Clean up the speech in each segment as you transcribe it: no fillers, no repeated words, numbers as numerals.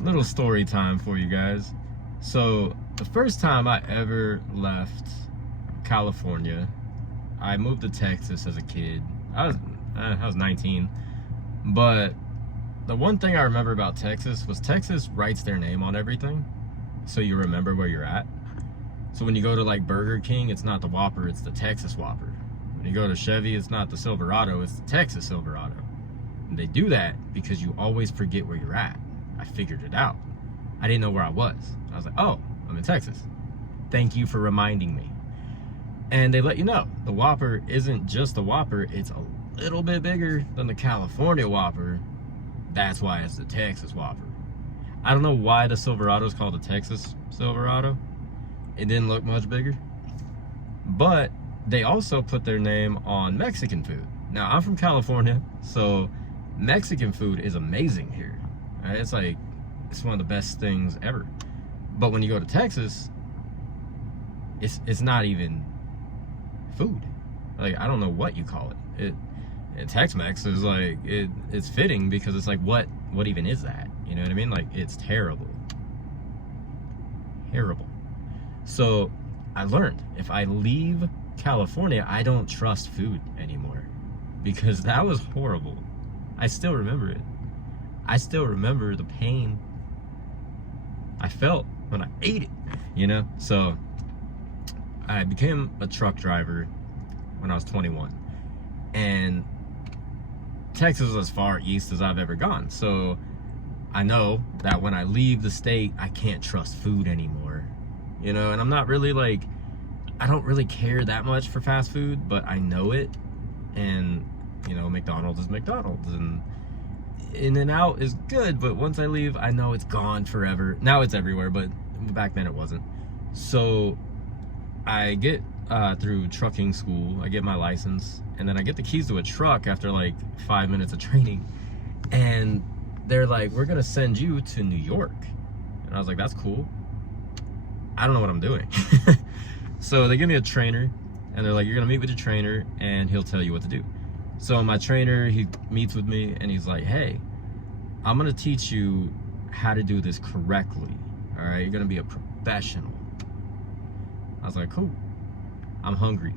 Little story time for you guys. So the first time I ever left California, I moved to Texas as a kid. I was 19, but the one thing I remember about Texas was Texas writes their name on everything, so you remember where you're at. So when you go to like Burger King, it's not the Whopper, it's the Texas Whopper. When you go to Chevy, it's not the Silverado, it's the Texas Silverado. And they do that because you always forget where you're at. I figured it out. I didn't know where I was. I was like, oh, I'm in Texas. Thank you for reminding me. And they let you know, the Whopper isn't just the Whopper, it's a little bit bigger than the California Whopper. That's why it's the Texas Whopper. I don't know why the Silverado is called the Texas Silverado. It didn't look much bigger. But they also put their name on Mexican food. Now, I'm from California, so Mexican food is amazing here. It's like, it's one of the best things ever. But when you go to Texas, it's not even food. Like, I don't know what you call it. Tex-Mex is like, it's fitting because it's like, what even is that? You know what I mean? Like, it's terrible. Terrible. So I learned, if I leave California, I don't trust food anymore, because that was horrible. I still remember it. I still remember the pain I felt when I ate it, you know? So I became a truck driver when I was 21, and Texas is as far east as I've ever gone. So I know that when I leave the state, I can't trust food anymore, you know? And I'm not really like, I don't really care that much for fast food, but I know it. And, you know, McDonald's is McDonald's, and In-N-Out is good, but once I leave, I know it's gone forever. Now it's everywhere, but back then it wasn't. So I get through trucking school, I get my license, and then I get the keys to a truck after like 5 minutes of training. And they're like, we're gonna send you to New York. And I was like, that's cool. I don't know what I'm doing. So they give me a trainer, and they're like, you're gonna meet with your trainer and he'll tell you what to do. So my trainer, he meets with me and he's like, hey, I'm gonna teach you how to do this correctly. All right, you're gonna be a professional. I was like, cool. I'm hungry.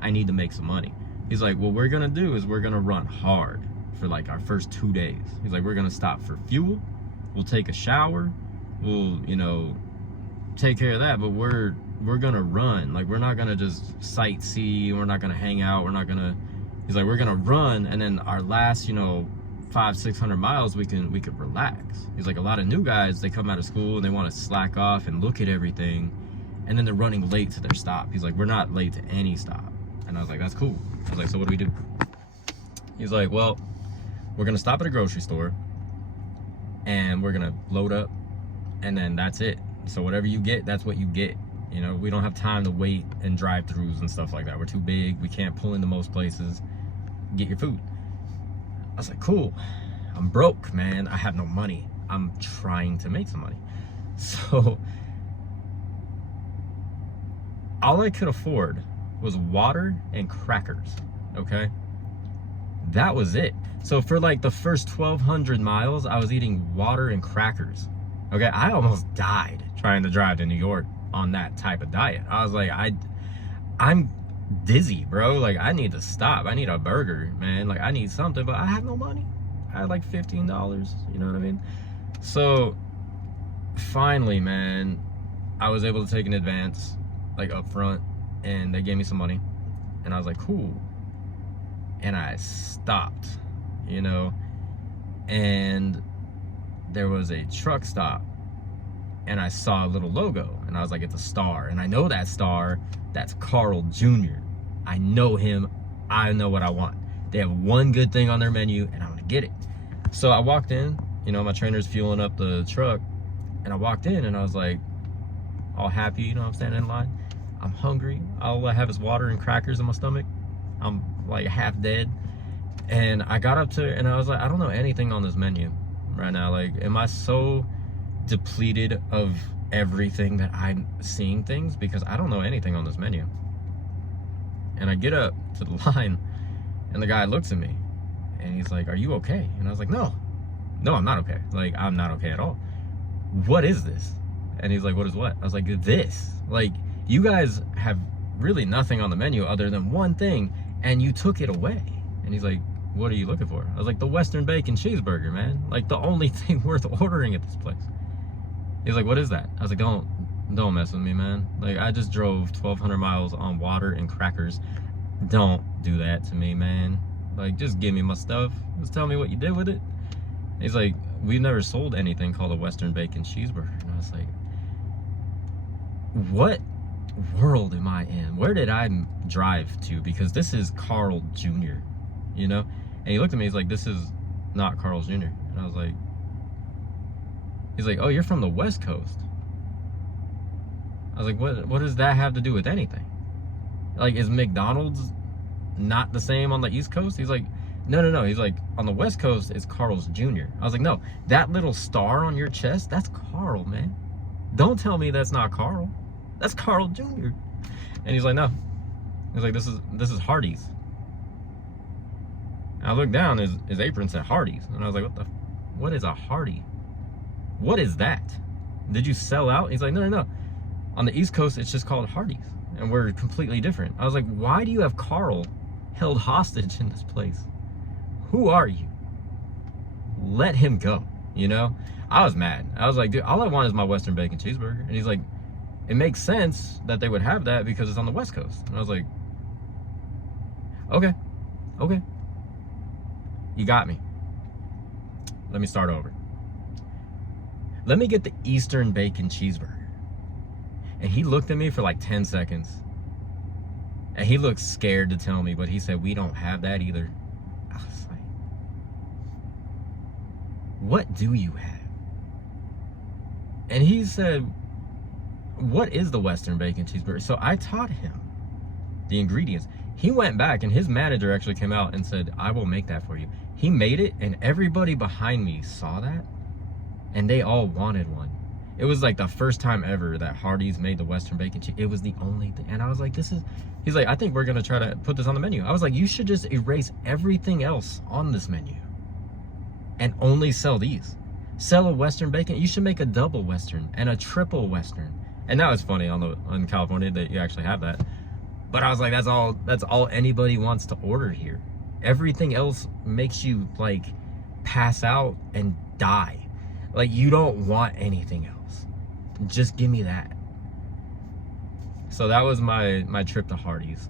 I need to make some money. He's like, what we're gonna do is we're gonna run hard for like our first 2 days. He's like, we're gonna stop for fuel. We'll take a shower. We'll, you know, take care of that, but we're gonna run. Like, we're not gonna just sightsee. We're not gonna hang out. We're not gonna, he's like, we're gonna run, and then our last, you know, 500-600 miles, we could relax. He's like, a lot of new guys, they come out of school and they want to slack off and look at everything, and then they're running late to their stop. He's like, we're not late to any stop. And I was like, that's cool. I was like, so what do we do? He's like, well, we're gonna stop at a grocery store and we're gonna load up, and then that's it. So whatever you get, that's what you get. You know, we don't have time to wait and drive-throughs and stuff like that. We're too big. We can't pull into most places. Get your food. I was like, cool. I'm broke, man. I have no money. I'm trying to make some money. So all I could afford was water and crackers, okay? That was it. So for like the first 1,200 miles, I was eating water and crackers. Okay, I almost died trying to drive to New York on that type of diet. I was like, I'm dizzy, bro. Like, I need to stop. I need a burger, man. Like, I need something, but I have no money. I had like $15, you know what I mean? So finally, man, I was able to take an advance, like up front, and they gave me some money. And I was like, cool. And I stopped, you know, and there was a truck stop, and I saw a little logo, and I was like, it's a star. And I know that star, that's Carl Jr. I know him. I know what I want. They have one good thing on their menu, and I'm gonna get it. So I walked in, you know, my trainer's fueling up the truck, and I walked in, and I was like, all happy, you know, I'm standing in line. I'm hungry. All I have is water and crackers in my stomach. I'm like half dead. And I got up to, and I was like, I don't know anything on this menu right now. Like, am I so depleted of everything that I'm seeing things? Because I don't know anything on this menu. And I get up to the line, and the guy looks at me, and he's like, are you okay? And I was like, no, I'm not okay. Like, I'm not okay at all. what is this? And he's like, what is what? I was like, this. Like, you guys have really nothing on the menu other than one thing, and you took it away. And he's like, what are you looking for? I was like, the Western bacon cheeseburger, man. Like, the only thing worth ordering at this place. He's like, what is that? I was like, don't mess with me, man. Like, I just drove 1,200 miles on water and crackers. Don't do that to me, man. Like, just give me my stuff. Just tell me what you did with it. And he's like, we've never sold anything called a Western bacon cheeseburger. And I was like, what world am I in? Where did I drive to? Because this is Carl Jr., you know? And he looked at me, he's like, this is not Carl's Jr. And I was like, he's like, oh, you're from the West Coast. I was like, what does that have to do with anything? Like, is McDonald's not the same on the East Coast? He's like, no. He's like, on the West Coast, it's Carl's Jr. I was like, no, that little star on your chest, that's Carl, man. Don't tell me that's not Carl. That's Carl Jr. And he's like, no. He's like, this is Hardee's. And I looked down, his apron said Hardee's. And I was like, what is a Hardy? What is that? Did you sell out? He's like, no. On the East Coast, it's just called Hardee's. And we're completely different. I was like, why do you have Carl held hostage in this place? Who are you? Let him go, you know? I was mad. I was like, dude, all I want is my Western bacon cheeseburger. And he's like, it makes sense that they would have that because it's on the West Coast. And I was like, okay. You got me. Let me start over. Let me get the Eastern bacon cheeseburger. And he looked at me for like 10 seconds. And he looked scared to tell me, but he said, we don't have that either. I was like, what do you have? And he said, what is the Western bacon cheeseburger? So I taught him the ingredients. He went back and his manager actually came out and said, I will make that for you. He made it and everybody behind me saw that and they all wanted one. It was like the first time ever that Hardee's made the Western bacon cheese. It was the only thing. And I was like, he's like, I think we're gonna try to put this on the menu. I was like, you should just erase everything else on this menu and only sell these. Sell a Western bacon. You should make a double Western and a triple Western. And now it's funny on California that you actually have that. But I was like, that's all anybody wants to order here. Everything else makes you like pass out and die. Like, you don't want anything else. Just give me that. So that was my trip to Hardee's.